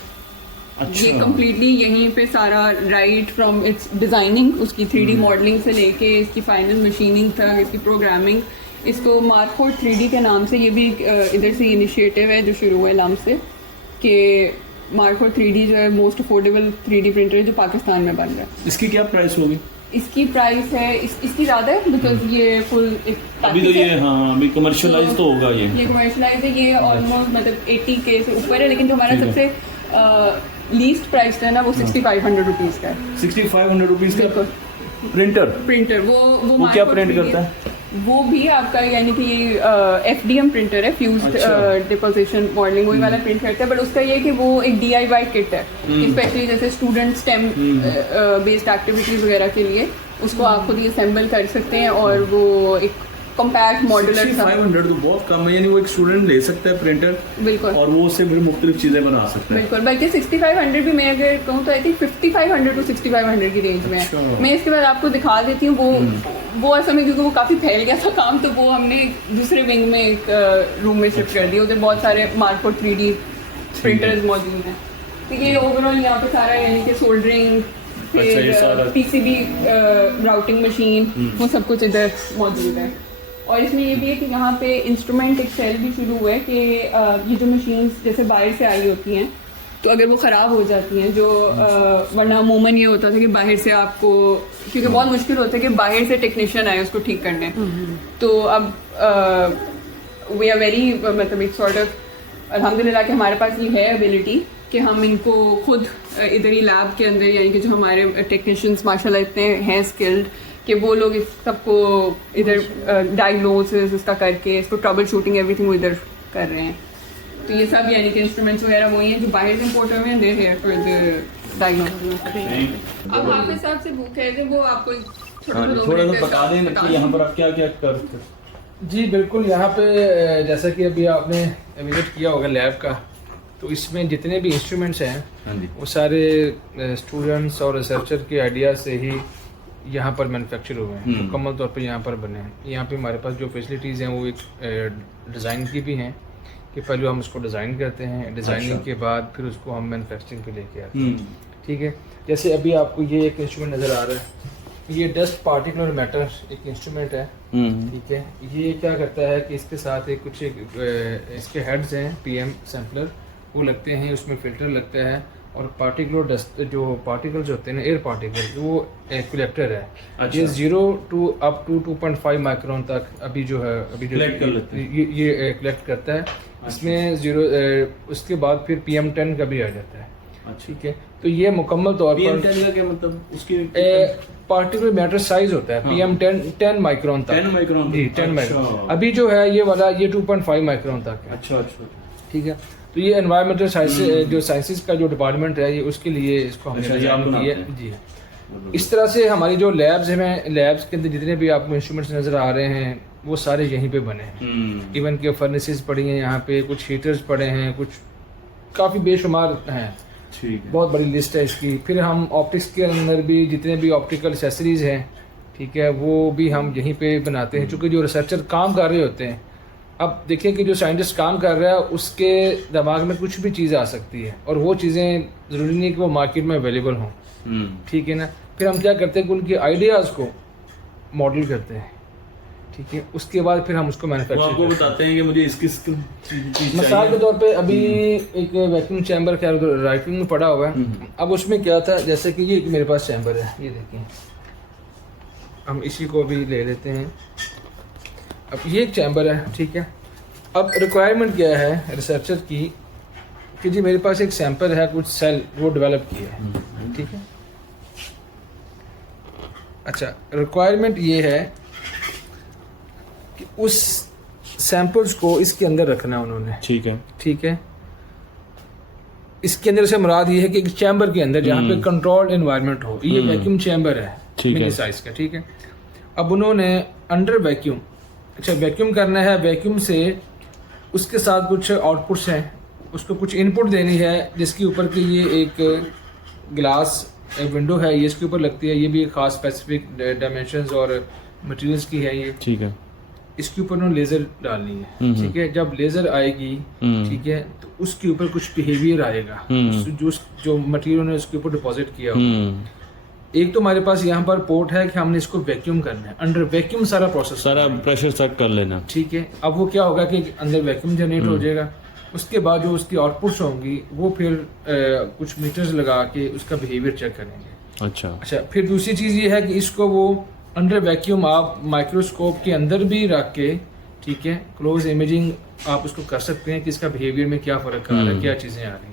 ये अच्छा। कम्प्लीटली यहीं पे सारा राइट फ्रॉम इट्स डिज़ाइनिंग, उसकी 3D मॉडलिंग से लेके इसकी फाइनल मशीनिंग तक, इसकी प्रोग्रामिंग। इसको मार्को 3D के नाम से, ये भी इधर से इनिशिएटिव है जो शुरू हुआ है लम से, कि मार्को 3D जो है मोस्ट अफोर्डेबल 3D प्रिंटर है जो पाकिस्तान में बन रहा है। इसकी क्या प्राइस होगी? इसकी प्राइस है इसकी ज़्यादा है बिकॉज ये फुल एक अभी तो package ये है। हाँ अभी कमर्शियलाइज तो होगा ये। ये कमर्शलाइज है, ये ऑलमोस्ट मतलब 80K से ऊपर है, लेकिन जो हमारा ठीक है। सबसे लीस्ट प्राइस है ना वो 6500 रुपीज़ का है। 6500 रुपीज़ का बिल्कुल। प्रिंटर। प्रिंटर वो क्या Marco प्रिंट 3D करता है? वो भी आपका यानी कि FDM प्रिंटर है, फ्यूज्ड अच्छा। डिपोजिशन मॉडलिंग वही वाला प्रिंट करता है। बट उसका ये है कि वो एक DIY किट है, स्पेशली जैसे स्टूडेंट स्टेम बेस्ड एक्टिविटीज़ वगैरह के लिए उसको आप खुद ही असेंबल कर सकते हैं। और वो एक कॉम्पैक्ट मॉड्यूलर सा, 6500 तो बहुत कम है, यानी वो एक स्टूडेंट ले सकता है प्रिंटर बिल्कुल और वो उससे फिर मुख्तलिफ चीज़ें बना सकता है। बिल्कुल। बल्कि 6500 भी मैं अगर कहूँ तो आई थिंक 5500 to 6500 की रेंज में अच्छा। है। मैं इसके बाद आपको दिखा देती हूँ वो असल में, क्योंकि वो काफ़ी फैल गया था काम, तो वो हमने दूसरे विंग में एक रूम में शिफ्ट कर दिया। उधर बहुत सारे मार्को 3D प्रिंटर्स मौजूद हैं। तो ये ओवरऑल यहाँ पे सारा यानी कि सोल्डरिंग अच्छा, ये सारा- फिर पीसीबी राउटिंग मशीन वो सब कुछ इधर मौजूद है। और इसमें ये भी है कि यहाँ पे इंस्ट्रूमेंट एक सेल भी शुरू हुआ है कि ये जो मशीन्स जैसे बाहर से आई होती हैं तो अगर वो ख़राब हो जाती हैं जो वरना अमूमन ये होता था कि बाहर से आपको, क्योंकि बहुत मुश्किल होता है कि बाहर से टेक्नीशियन आए उसको ठीक करने, तो अब वी आर वेरी मतलब एक सॉर्ट ऑफ अल्हम्दुलिल्लाह कि हमारे पास ये है एबिलिटी कि हम इनको खुद इधर ही लैब के अंदर, यानी कि जो हमारे टेक्नीशियंस माशाल्लाह इतने हैं स्किल्ड कि वो लोग इस सबको इधर डायग्नोसिस इसका करके इसको ट्रबल शूटिंग एवरीथिंग वो इधर कर रहे हैं। तो ये सब यानी कि इंस्ट्रूमेंट्स वगैरह वही हैं जो बाहर से इम्पोर्ट हुए हैं, दे हेयर फॉर द डायग्नोसिस। अब हाफिज साहब से भूख है तो वो आपको थोड़ा सा बता दें कि यहाँ पर आप क्या क्या करते हैं। जी बिल्कुल, यहाँ पे जैसा कि अभी आपने विजिट किया होगा लैब का, तो इसमें जितने भी इंस्ट्रूमेंट्स हैं हाँ जी, वो सारे स्टूडेंट्स और रिसर्चर के आइडिया से ही यहाँ पर मैन्युफैक्चर हुए हैं, मुकम्मल तौर पे यहाँ पर बने हैं। यहाँ पे हमारे पास जो फैसिलिटीज़ हैं वो एक डिज़ाइन की भी हैं कि पहले हम उसको डिज़ाइन करते हैं, डिज़ाइनिंग के बाद फिर उसको हम मैन्युफैक्चरिंग पे लेके आते हैं। ठीक है, जैसे अभी आपको ये एक इंस्ट्रूमेंट नज़र आ रहा है, ये डस्ट पार्टिकुलर मैटर एक इंस्ट्रूमेंट है। ठीक है, ये क्या करता है कि इसके साथ एक कुछ इसके हेड्स हैं पीएम सैम्पलर, वो लगते हैं, उसमें फ़िल्टर लगता है और पार्टिकुलर डस्ट जो पार्टिकल्स होते हैं ना, एयर पार्टिकल, वो कलेक्टर है। अच्छा। ये 0 to up to 2.5 माइक्रोन तक अभी जो है अभी जो Collect कर लेते हैं। ये कलेक्ट करता है। इसमें 0 उसके बाद फिर PM10 का भी आ जाता है। अच्छा, ठीक है, तो ये मुकम्मल तौर पर PM10 का क्या मतलब उसकी पार्टिकुलर मैटर साइज होता है। PM10 10 माइक्रोन तक, 10 माइक्रोन जी 10 अच्छा। माइक्रोन। अभी जो है ये वाला ये 2.5 माइक्रोन तक है। अच्छा अच्छा, ठीक है, तो ये एनवायरमेंटल साइंस जो साइंसेज का जो डिपार्टमेंट है ये उसके लिए इसको हमने अच्छा, ये आप डिजाइन किया बनाते हैं। जी। इस तरह से हमारी जो लैब्स हैं, लैब्स के अंदर जितने भी आपको इंस्ट्रूमेंट्स नज़र आ रहे हैं वो सारे यहीं पे बने हैं। इवन के फर्नेसेस पड़ी हैं यहाँ पे, कुछ हीटर्स पड़े हैं, कुछ काफ़ी बेशुमार हैं। ठीक है, बहुत बड़ी लिस्ट है इसकी। फिर हम ऑप्टिक्स के अंदर भी जितने भी ऑप्टिकल एसेसरीज हैं, ठीक है, वो भी हम यहीं पे बनाते हैं। चूँकि जो रिसर्चर काम कर रहे होते हैं, अब देखिए कि जो साइंटिस्ट काम कर रहा है उसके दिमाग में कुछ भी चीज़ आ सकती है और वो चीज़ें ज़रूरी नहीं कि वो मार्केट में अवेलेबल हों। ठीक है ना, फिर हम क्या करते हैं कि उनके आइडियाज़ को मॉडल करते हैं। ठीक है, उसके बाद फिर हम उसको वो आपको मैन्युफैक्चर बताते हैं कि मुझे इसकी चीज मिसाल के तौर पे अभी एक वैक्यूम चैम्बर क्या राइट विंग में पड़ा हुआ है। अब उसमें क्या था, जैसे कि ये मेरे पास चैम्बर है, ये देखिए, हम इसी को भी ले लेते हैं। अब ये एक चैम्बर है, ठीक है। अब रिक्वायरमेंट क्या है रिसर्चर की कि जी मेरे पास एक सैंपल है, कुछ सेल वो डेवलप किया है, ठीक है। अच्छा, रिक्वायरमेंट ये है कि उस सैंपल्स को इसके अंदर रखना है उन्होंने, ठीक है, ठीक है। इसके अंदर से मुराद ये है कि एक चैम्बर के अंदर जहाँ पे कंट्रोल्ड एनवायरनमेंट हो, ये वैक्यूम चैम्बर है ठीक है। मिनी साइज का, ठीक है। अब उन्होंने अंडर वैक्यूम, अच्छा वैक्यूम करना है, वैक्यूम से उसके साथ कुछ आउटपुट्स हैं, उसको कुछ इनपुट देनी है, जिसके ऊपर कि ये एक ग्लास एक विंडो है, ये इसके ऊपर लगती है, ये भी एक खास स्पेसिफिक डायमेंशंस और मटेरियल्स की है ये, ठीक है। इसके ऊपर उन्होंने लेज़र डालनी है, ठीक है। जब लेज़र आएगी, ठीक है, तो उसके ऊपर कुछ बिहेवियर आएगा, जो मटेरियल उन्होंने उसके ऊपर डिपॉजिट किया होगा। एक तो हमारे पास यहाँ पर पोर्ट है कि हमने इसको वैक्यूम करना है, अंडर वैक्यूम सारा प्रोसेस, सारा प्रेशर चेक कर लेना, ठीक है। अब वो क्या होगा कि अंदर वैक्यूम जनरेट हो जाएगा, उसके बाद जो उसकी आउटपुट्स होंगी वो फिर कुछ मीटर्स लगा के उसका बिहेवियर चेक करेंगे। अच्छा, फिर दूसरी चीज़ ये है कि इसको वो अंडर वैक्यूम आप माइक्रोस्कोप के अंदर भी रख के, ठीक है, क्लोज इमेजिंग आप उसको कर सकते हैं कि इसका बिहेवियर में क्या फ़र्क आ रहा है, क्या चीज़ें आ रही हैं।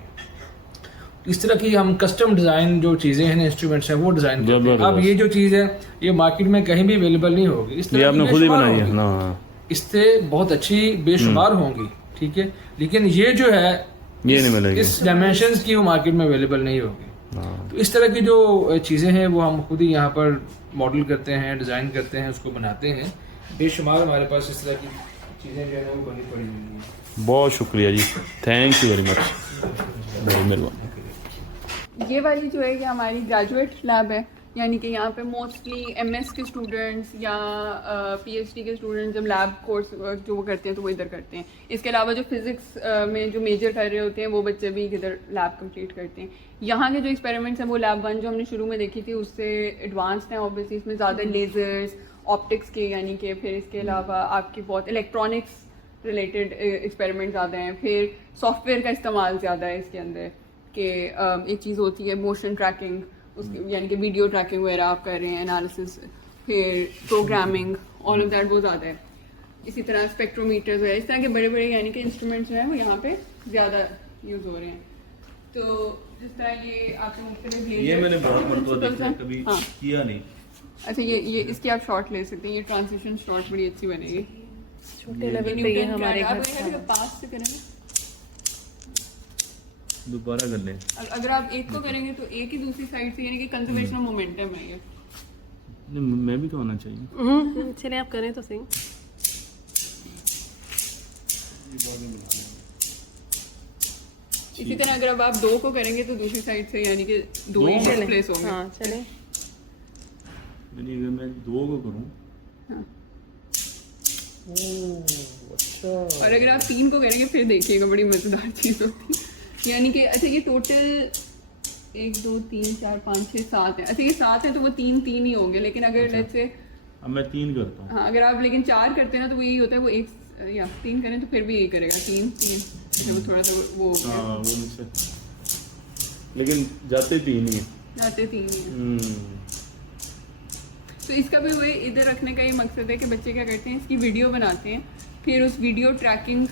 इस तरह की हम कस्टम डिज़ाइन जो चीज़ें हैं, इंस्ट्रूमेंट्स हैं, वो डिज़ाइन करते हैं। अब ये जो चीज़ है ये मार्केट में कहीं भी अवेलेबल नहीं होगी, इस तरह आपने खुद ही बनाई है ना, इससे बहुत अच्छी बेशुमार होंगी, ठीक है, लेकिन ये जो है ये नहीं मिलेगी, इस डायमेंशंस की वो मार्केट में अवेलेबल नहीं होगी। तो इस तरह की जो चीज़ें हैं वो हम खुद ही यहाँ पर मॉडल करते हैं, डिज़ाइन करते हैं, उसको बनाते हैं। बेशुमार हमारे पास इस तरह की चीज़ें जो है वो बनी पड़ी हुई हैं। बहुत शुक्रिया जी, थैंक यू वेरी मच, बहुत मेहरबानी। ये वाली जो है ये हमारी ग्रेजुएट लैब है, यानी कि यहाँ पे मोस्टली एमएस के स्टूडेंट्स या पीएचडी के स्टूडेंट्स जब लैब कोर्स जो वो करते हैं तो वो इधर करते हैं। इसके अलावा जो फिज़िक्स में जो मेजर कर रहे होते हैं वो बच्चे भी इधर लैब कंप्लीट करते हैं। यहाँ के जो एक्सपेरिमेंट्स हैं वो लैब 1 जो हमने शुरू में देखी थी उससे एडवांस्ड हैं ऑब्वियसली, इसमें ज़्यादा लेज़र्स ऑप्टिक्स के, यानी कि फिर इसके अलावा आपकी बहुत इलेक्ट्रॉनिक्स रिलेटेड एक्सपेरिमेंट ज़्यादा हैं, फिर सॉफ्टवेयर का इस्तेमाल ज़्यादा है इसके अंदर कि एक चीज़ होती है मोशन ट्रैकिंग, उसके यानी कि वीडियो ट्रैकिंग वगैरह आप कर रहे हैं, एनालिसिस, फिर प्रोग्रामिंग, ऑल ऑफ दैट बहुत ज़्यादा है। इसी तरह स्पेक्ट्रोमीटर्स वगैरह इस तरह के बड़े बड़े यानी कि इंस्ट्रूमेंट्स जो हैं वो यहाँ पे ज़्यादा यूज़ हो रहे हैं। तो जिस तरह ये आपके मुख्तलिफ ये मैंने बहुत मरतबा देखा है, कभी हाँ। किया नहीं। अच्छा ये इसकी आप शॉट ले सकते हैं, ये ट्रांजिशन शॉट बड़ी अच्छी बनेगी। छोटे लेवल पे ये हमारे घर आप पास से करेंगे, दोबारा कर लें। अगर आप एक को करेंगे तो एक ही दूसरी साइड से, यानी कि कंजर्वेशन ऑफ मोमेंटम है ये। मैं भी तो होना चाहिए। चलिए आप करें तो सही। इसी तरह अगर अब आप 2 को करेंगे तो दूसरी साइड से यानी कि 2 ही चलें। डिस्प्लेस होंगे। हाँ चलें। यानी अगर मैं 2 को करूं, हाँ। अच्छा और अगर आप 3 को करेंगे फिर देखिएगा बड़ी मजेदार चीज होती है। यानी कि अच्छा ये टोटल 1 2 3 4 5 6 7 है। अच्छा ये 7 है तो वो 3 3 ही होंगे, लेकिन अगर लेट्स से अब मैं 3 करता हूँ। हाँ अगर आप लेकिन 4 करते हैं ना तो वो यही होता है, वो 1 या 3 करें तो फिर भी यही करेगा 3 3। अच्छा वो थोड़ा सा वो हो गया। हाँ वो मुझसे, लेकिन जाते 3 ही है। जाते 3 ही हैं। तो इसका भी वही इधर रखने का ये मकसद है कि बच्चे क्या करते हैं, इसकी वीडियो बनाते हैं, फिर उस वीडियो ट्रैकिंग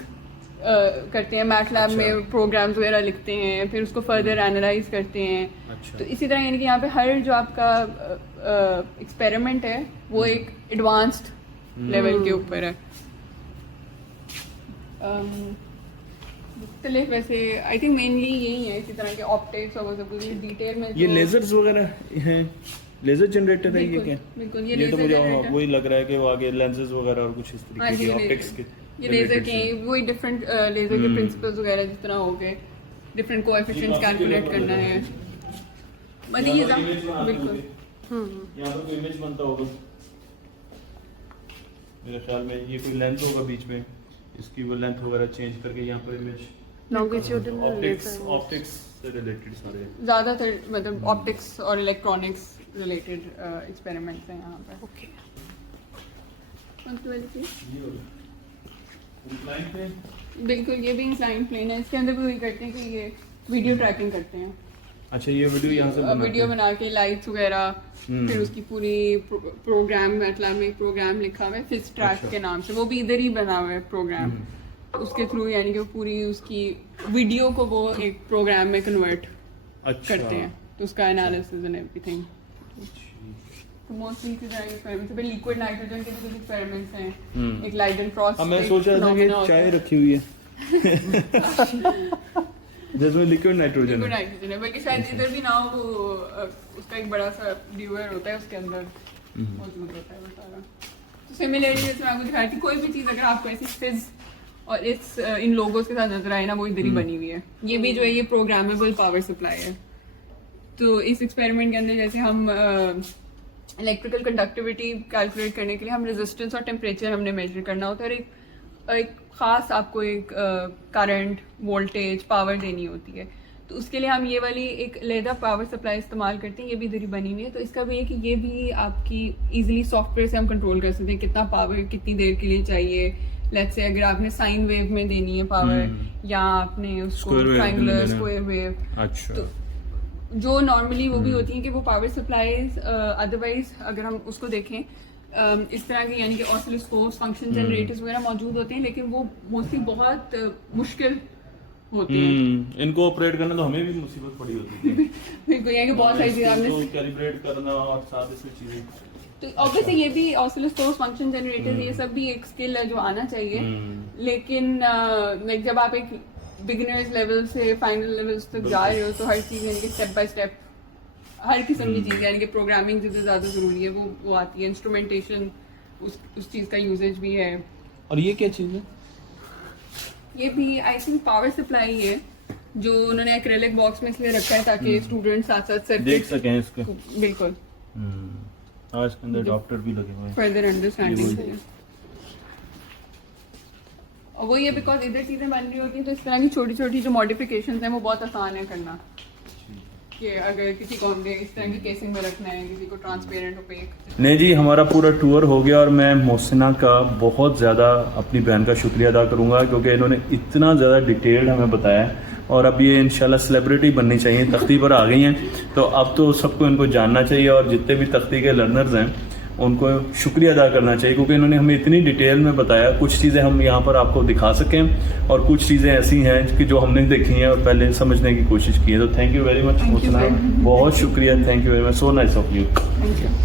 करते हैं, मैटलैब में प्रोग्राम्स वगैरह लिखते हैं, फिर उसको फर्दर एनालाइज करते हैं। अच्छा। तो इसी तरह यानी कि यहाँ पे हर जो आपका एक्सपेरिमेंट है वो एक एडवांस्ड लेवल के ऊपर है। मुख्तलिफ वैसे आई थिंक मेनली यही है, इसी तरह के ऑप्टिक्स और वो सब कुछ डिटेल में ये तो- लेजर्स वगैरह हैं, लेजर जनरेटर है ये बिल्कुल, क्या? बिल्कुल, ये ये तो laser मुझे generator। वही लग रहा है कि वो आगे लेंसेज वगैरह और कुछ इस हाँ तरीके जी, के ये ऑप्टिक्स के ये लेजर के वही डिफरेंट लेजर के प्रिंसिपल्स वगैरह जिस तरह हो गए, डिफरेंट कोएफिशिएंट्स कैलकुलेट करना है। मजीद बिल्कुल यहाँ पर कोई इमेज बनता होगा मेरे ख्याल में, ये कोई लेंथ होगा बीच में, इसकी वो लेंथ वगैरह चेंज करके यहाँ पर इमेज लॉन्गिट्यूडनल ऑप्टिक्स से रिलेटेड सारे। ज़्यादातर मतलब ऑप्टिक्स और इलेक्ट्रॉनिक्स रिलेटेड एक्सपेरिमेंट्स हैं यहाँ पर। ओके। कौन सी वाली चीज़? ये हो गया इंक्लाइन पे। बिल्कुल ये भी इंक्लाइन प्लेन है, इसके अंदर भी वही करते हैं कि ये वीडियो ट्रैकिंग करते हैं। अच्छा ये वीडियो यहाँ से बनाते वीडियो हैं। बना के लाइट्स वगैरह, फिर उसकी पूरी प्रोग्राम, मतलब में एक प्रोग्राम लिखा हुआ है फिज ट्रैक अच्छा। के नाम से, वो भी इधर ही बना हुआ है प्रोग्राम। उसके थ्रू यानी कि वो पूरी उसकी वीडियो को वो एक प्रोग्राम में कन्वर्ट अच्छा करते हैं, तो उसका एनालिसिस एंड एवरीथिंग। तो मोस्टली इसी तरह के एक्सपेरिमेंट्स हैं। लिक्विड नाइट्रोजन के भी कुछ एक्सपेरिमेंट्स हैं, एक लाइडन फ्रॉस्ट। अब मैं सोच रहा था कि चाय रखी हुई है जिसमें लिक्विड नाइट्रोजन लिक्विड है। नाइट्रोजन है, बल्कि शायद इधर भी ना हो, वो उसका एक बड़ा सा व्यूअर होता है उसके अंदर मौजूद होता है वो सारा। तो सिमिलरली जैसे मैं आपको दिखा रही थी, कोई भी चीज़ अगर आपको ऐसी फिज और इस इन लोगोस के साथ नजर आए ना, वो इधर ही बनी हुई है। ये भी जो है ये प्रोग्रामेबल पावर सप्लाई है। तो इस एक्सपेरिमेंट के अंदर जैसे हम इलेक्ट्रिकल कंडक्टिविटी कैलकुलेट करने के लिए हम रेजिस्टेंस और टेम्परेचर हमने मेजर करना होता है, और एक ख़ास आपको एक करंट, वोल्टेज, पावर देनी होती है। तो उसके लिए हम ये वाली एक लेदा पावर सप्लाई इस्तेमाल करते हैं, ये भी इधर ही बनी हुई है। तो इसका भी है कि ये भी आपकी इजीली सॉफ्टवेयर से हम कंट्रोल कर सकते हैं कितना पावर कितनी देर के लिए चाहिए। लेट्स से अगर आपने साइन वेव में देनी है पावर, या आपने उसको Square wave में ट्रायंगुलर देना है। स्क्वायर वेव, अच्छा तो जो नॉर्मली वो भी होती है कि वो पावर सप्लाईज अदरवाइज अगर हम उसको देखें इस तरह के यानी कि ऑसिलोस्कोप्स, फंक्शन जनरेटर्स वगैरह मौजूद होते हैं, लेकिन वो मोस्टली बहुत मुश्किल होते हैं। इनको ऑपरेट करना तो हमें भी मुसीबत पड़ी होती है। बिल्कुल, यानी कि बहुत सारी चीज़ें आपने तो कैलिब्रेट करना और साथ इसमें चीजें। तो ऑब्वियसली ये भी ऑसिलोस्कोप्स, फंक्शन जनरेटर्स, ये सब भी एक स्किल है जो आना चाहिए। लेकिन लाइक जब आप एक बिगिनर्स लेवल से फाइनल लेवल्स तक जा रहे हो तो हर चीज़ यानी कि स्टेप बाय स्टेप हर किस्म की चीज़, यानी कि प्रोग्रामिंग जितनी ज़्यादा ज़रूरी है वो आती है। इंस्ट्रूमेंटेशन उस चीज़ का यूजेज भी है। और ये क्या चीज़ है? ये भी आई थिंक पावर सप्लाई है जो उन्होंने एक्रेलिक बॉक्स में इसलिए रखा है ताकि स्टूडेंट साथ साथ देख सकें इसको। बिल्कुल आज के अंदर डॉक्टर भी लगे हुए हैं फर्दर अंडरस्टैंडिंग ये के लिए। और वो ये बिकॉज इधर चीज़ें बन रही होती हैं तो इस तरह की छोटी छोटी जो मॉडिफिकेशंस हैं वो बहुत आसान है करना, कि अगर किसी को हमने इस तरह की केसिंग में रखना है, किसी को ट्रांसपेरेंट ओपेक। नहीं जी, हमारा पूरा टूर हो गया और मैं मोहसिना का बहुत ज़्यादा अपनी बहन का शुक्रिया अदा करूँगा क्योंकि इन्होंने इतना ज़्यादा डिटेल्ड हमें बताया है। और अब ये इंशाल्लाह सेलिब्रिटी बननी चाहिए, तख्ती पर आ गई हैं तो अब तो सबको इनको जानना चाहिए और जितने भी तख्ती के लर्नर्स हैं उनको शुक्रिया अदा करना चाहिए क्योंकि इन्होंने हमें इतनी डिटेल में बताया। कुछ चीज़ें हम यहाँ पर आपको दिखा सकें और कुछ चीज़ें ऐसी हैं कि जो हमने देखी हैं और पहले समझने की कोशिश की है। तो thank you very much Mohsina, बहुत शुक्रिया, thank you very much, so nice of you. Thank you.